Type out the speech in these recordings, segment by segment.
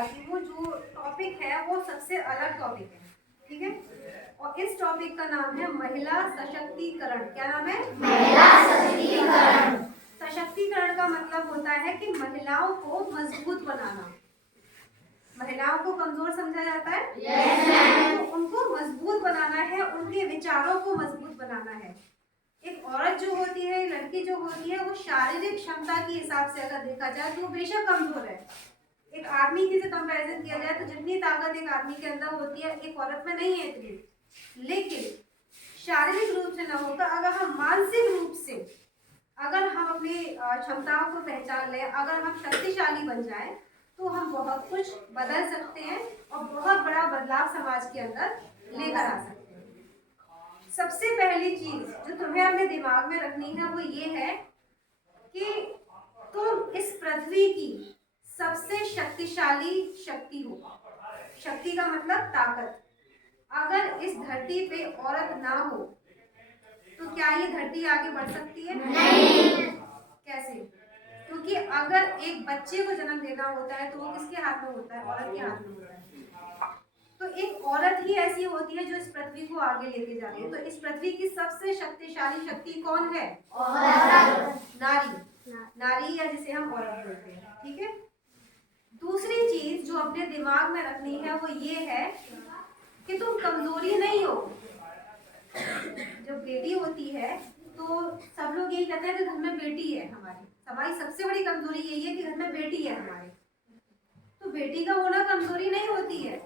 बताती हूँ। जो टॉपिक है वो सबसे अलग टॉपिक है, ठीक है। और इस टॉपिक का नाम है महिला सशक्तिकरण। क्या नाम है? महिला सशक्तिकरण। सशक्तिकरण का मतलब होता है कि महिलाओं को मजबूत बनाना। महिलाओं को कमजोर समझा जाता है, तो उनको मजबूत बनाना है, उनके विचारों को मजबूत बनाना है। एक औरत जो होती है, लड़की जो होती है, वो शारीरिक क्षमता के हिसाब से अगर देखा जाए तो वो बेशक कमजोर है। एक आदमी की से कंपैरिजन किया जाए तो जितनी ताकत एक आदमी के अंदर होती है एक औरत में नहीं है इतनी। लेकिन शारीरिक रूप से ना होकर अगर हम मानसिक रूप से अगर हम अपनी क्षमताओं को पहचान लें, अगर हम शक्तिशाली बन जाएं, तो हम बहुत कुछ बदल सकते हैं और बहुत बड़ा बदलाव समाज के अंदर लेकर आ सकते हैं। सबसे पहली चीज जो तुम्हें अपने दिमाग में रखनी है वो ये है कि तुम इस पृथ्वी की सबसे शक्तिशाली शक्ति हो। शक्ति का मतलब ताकत। अगर इस धरती पे औरत ना हो तो क्या ये धरती आगे बढ़ सकती है? नहीं। कैसे? क्योंकि अगर एक बच्चे को जन्म देना होता है तो वो किसके हाथ में होता है? औरत के हाथ में होता है। तो एक औरत ही ऐसी होती है जो इस पृथ्वी को आगे लेके जा रही है। तो इस पृथ्वी की सबसे शक्तिशाली शक्ति कौन है? औरत। नारी। नारी या जिसे हम औरत बोलते हैं, ठीक है। दूसरी चीज जो अपने दिमाग में रखनी है वो ये है कि तुम कमजोरी नहीं हो। जब बेटी होती है तो सब लोग यही कहते हैं कि घर में बेटी है। हमारी सबसे बड़ी कमजोरी यही है कि घर में बेटी है हमारे। तो बेटी का होना कमजोरी नहीं होती है,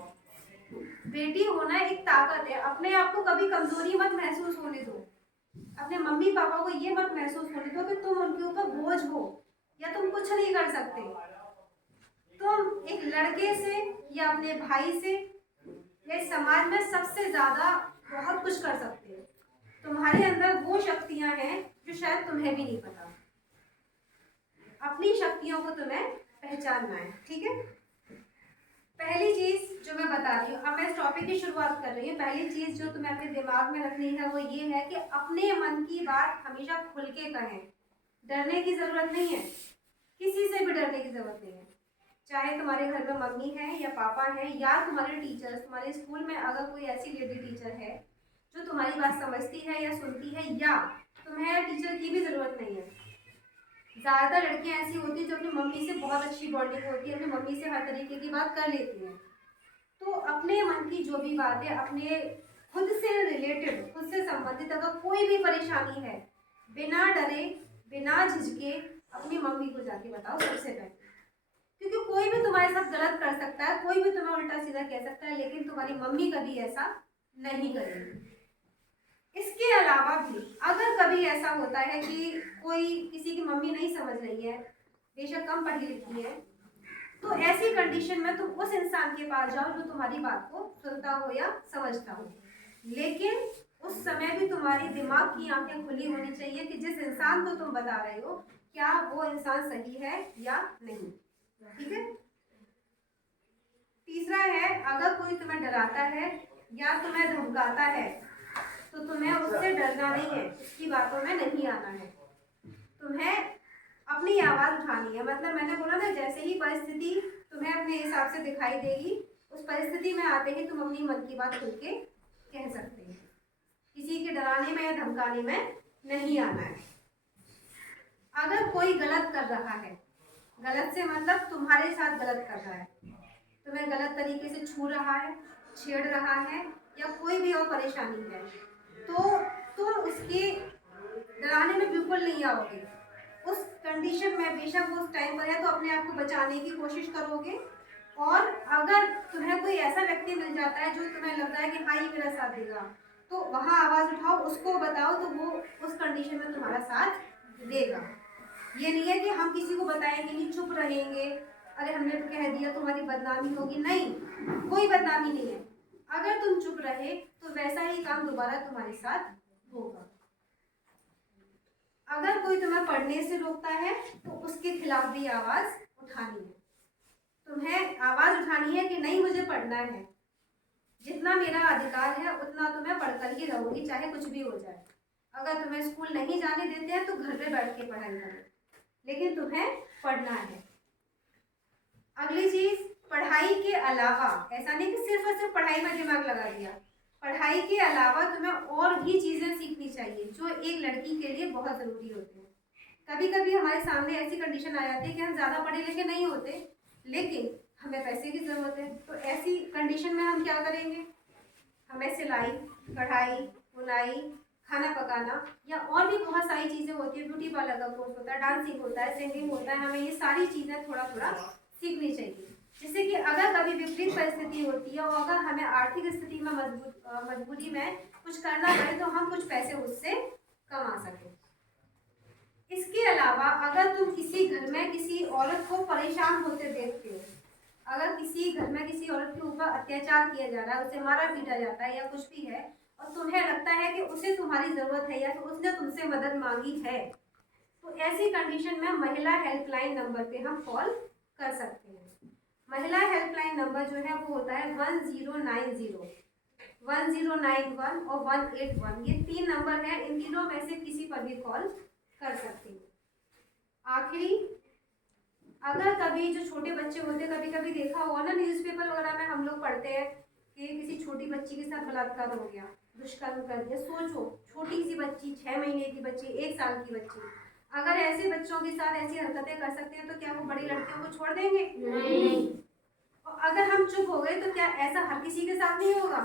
बेटी होना एक ताकत है। अपने आप को कभी कमजोरी मत महसूस होने दो। अपने मम्मी पापा को ये मत महसूस होने दो कि तुम उनके ऊपर बोझ हो या तुम कुछ नहीं कर सकते। तुम एक लड़के से या अपने भाई से या समाज में सबसे ज्यादा बहुत कुछ कर सकते हो। तुम्हारे अंदर वो शक्तियां हैं जो शायद तुम्हें भी नहीं पता। अपनी शक्तियों को तुम्हें पहचानना है, ठीक है। पहली चीज जो मैं बता रही हूँ, अब मैं इस टॉपिक की शुरुआत कर रही हूँ। पहली चीज जो तुम्हें अपने दिमाग में रखनी है वो ये है कि अपने मन की बात हमेशा खुल के कहें। डरने की जरूरत नहीं है, किसी से भी डरने की जरूरत नहीं है। चाहे तुम्हारे घर में मम्मी है या पापा है या तुम्हारे टीचर्स, तुम्हारे स्कूल में अगर कोई ऐसी लेडी टीचर है जो तुम्हारी बात समझती है या सुनती है, या तुम्हें टीचर की भी जरूरत नहीं है। ज्यादातर लड़कियां ऐसी होती है जो अपनी मम्मी से बहुत अच्छी बॉन्डिंग होती है, अपनी मम्मी से हर तरीके की बात कर लेती है। तो अपने मन की जो भी बात है, अपने खुद से रिलेटेड, खुद से संबंधित अगर कोई भी परेशानी है, बिना डरे बिना झिझके अपनी मम्मी को जाके बताओ सबसे पहले। क्योंकि कोई भी तुम्हारे साथ गलत कर सकता है, कोई भी तुम्हें उल्टा सीधा कह सकता है, लेकिन तुम्हारी मम्मी कभी ऐसा नहीं करेगी। इसके अलावा भी अगर कभी ऐसा होता है कि कोई किसी की मम्मी नहीं समझ रही है, बेशक कम पढ़ी लिखी है, तो ऐसी कंडीशन में तुम उस इंसान के पास जाओ जो तुम्हारी बात को सुनता हो या समझता हो। लेकिन उस समय भी तुम्हारी दिमाग की आंखें खुली होनी चाहिए कि जिस इंसान को तुम बता रहे हो क्या वो इंसान सही है या नहीं, ठीक है। तीसरा है, अगर कोई तुम्हें डराता है या तुम्हें धमकाता है तो तुम्हें उससे डरना नहीं है, उसकी बातों में नहीं आना है। तुम्हें अपनी आवाज उठानी है। मतलब मैंने बोला ना, जैसे ही परिस्थिति तुम्हें अपने हिसाब से दिखाई देगी, उस परिस्थिति में आते ही तुम अपनी मन की बात खुल के कह सकते हैं। किसी के डराने में या धमकाने में नहीं आना है। अगर कोई गलत कर रहा है, गलत से मतलब तुम्हारे साथ गलत कर रहा है, तुम्हें गलत तरीके से छू रहा है, छेड़ रहा है या कोई भी और परेशानी है, तो तुम उसके डराने में बिल्कुल नहीं आओगे। उस कंडीशन में बेशक वो उस टाइम पर है तो अपने आप को बचाने की कोशिश करोगे। और अगर तुम्हें कोई ऐसा व्यक्ति मिल जाता है जो तुम्हें लगता है कि हाँ ये मेरा साथ देगा, तो वहाँ आवाज उठाओ, उसको बताओ, तो वो उस कंडीशन में तुम्हारा साथ देगा। ये नहीं है कि हम किसी को बताएंगे नहीं, चुप रहेंगे, अरे हमने तो कह दिया तुम्हारी बदनामी होगी। नहीं, कोई बदनामी नहीं है। अगर तुम चुप रहे तो वैसा ही काम दोबारा तुम्हारे साथ होगा। अगर कोई तुम्हें पढ़ने से रोकता है तो उसके खिलाफ भी आवाज उठानी है। तुम्हें आवाज उठानी है कि नहीं, मुझे पढ़ना है, जितना मेरा अधिकार है उतना तो मैं पढ़कर ही रहूंगी, चाहे कुछ भी हो जाए। अगर तुम्हें स्कूल नहीं जाने देते हैं तो घर पे बैठ के पढ़ाई करो, लेकिन तुम्हें पढ़ना है। अगली चीज, पढ़ाई के अलावा, ऐसा नहीं कि सिर्फ और सिर्फ पढ़ाई में दिमाग लगा दिया, पढ़ाई के अलावा तुम्हें और भी चीजें सीखनी चाहिए जो एक लड़की के लिए बहुत जरूरी होती है। कभी कभी हमारे सामने ऐसी कंडीशन आ जाती है कि हम ज्यादा पढ़े लिखे नहीं होते लेकिन हमें पैसे की जरूरत है, तो ऐसी कंडीशन में हम क्या करेंगे, हमें सिलाई, कढ़ाई, बुनाई, खाना पकाना या और भी बहुत सारी चीजें होती है, ब्यूटी पार्लर का कोर्स होता है, डांसिंग होता है, सिंगिंग होता है, हमें ये सारी चीजें थोड़ा थोड़ा सीखनी चाहिए, जिससे कि अगर कभी विपरीत परिस्थिति होती है और अगर हमें आर्थिक स्थिति में मजबूरी में कुछ करना पड़े तो हम कुछ पैसे उससे कमा सकें। इसके अलावा अगर तुम किसी घर में किसी औरत को परेशान होते देखते हो, अगर किसी घर में किसी औरत के ऊपर अत्याचार किया जा रहा है, उसे मारा पीटा जाता है या कुछ भी है और तुम्हें लगता है कि उसे तुम्हारी जरूरत है या तो उसने तुमसे मदद मांगी है, तो ऐसी कंडीशन में महिला हेल्पलाइन नंबर पे हम कॉल कर सकते हैं। महिला हेल्पलाइन नंबर जो है वो होता है 1090, 1091 और 181। ये 3 नंबर है, इन तीनों में से किसी पर भी कॉल कर सकते हैं। आखिरी, अगर कभी जो छोटे बच्चे होते हैं, कभी कभी देखा होगा ना न्यूज़पेपर वगैरह में हम लोग पढ़ते हैं कि किसी छोटी बच्ची के साथ बलात्कार हो गया, दुष्कर्म कर दिया। सोचो, छोटी सी बच्ची, 6 महीने की बच्ची, 1 साल की बच्ची, अगर ऐसे बच्चों के साथ ऐसी हरकतें कर सकते हैं तो क्या वो बड़ी लड़कियों को छोड़ देंगे? नहीं। और अगर हम चुप हो गए तो क्या ऐसा हर किसी के साथ नहीं होगा?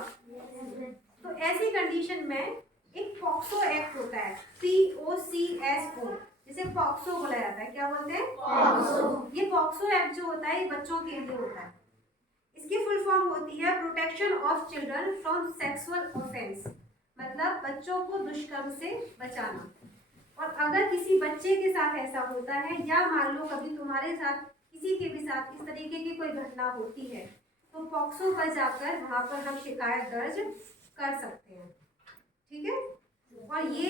तो ऐसी कंडीशन में एक पॉक्सो एक्ट होता है, POCSO, जिसे पॉक्सो बोला जाता है। क्या बोलते हैं? पॉक्सो। ये पॉक्सो एक्ट जो होता है बच्चों के लिए होता है। इसकी फुल फॉर्म होती है protection of children from sexual offence, मतलब बच्चों को दुष्कर्म से बचाना। और अगर किसी बच्चे के साथ ऐसा होता है या मान लो कभी तुम्हारे साथ किसी के भी साथ इस तरीके की कोई घटना होती है तो पॉक्सो पर जाकर वहां पर हम शिकायत दर्ज कर सकते हैं। ठीक है, और ये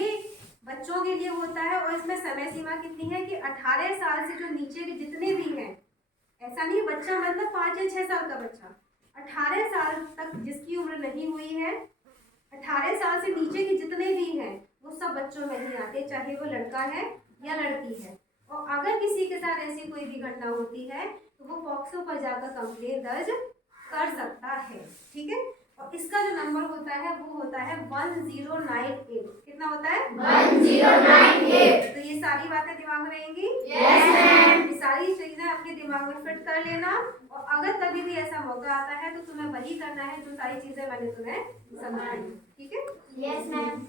बच्चों के लिए होता है और इसमें समय सीमा कितनी है कि 18 साल से जो नीचे के जितने भी हैं, ऐसा नहीं बच्चा मतलब 5 या 6 साल का बच्चा, 18 साल तक जिसकी उम्र नहीं हुई है, 18 साल से नीचे के जितने भी हैं वो सब बच्चों में ही आते, चाहे वो लड़का है या लड़की है। और अगर किसी के साथ ऐसी कोई भी घटना होती है तो वो पॉक्सो पर जाकर कंप्लेन दर्ज कर सकता है। ठीक है, और इसका जो नंबर होता है वो होता है 1098। कितना होता है? 1098। तो ये सारी बातें दिमाग में रहेंगी? Yes ma'am. ये सारी चीजें अपने दिमाग में फिट कर लेना और अगर कभी भी ऐसा मौका आता है तो तुम्हें वही करना है जो सारी चीजें मैंने तुम्हें समझाई। ठीक है? Yes ma'am.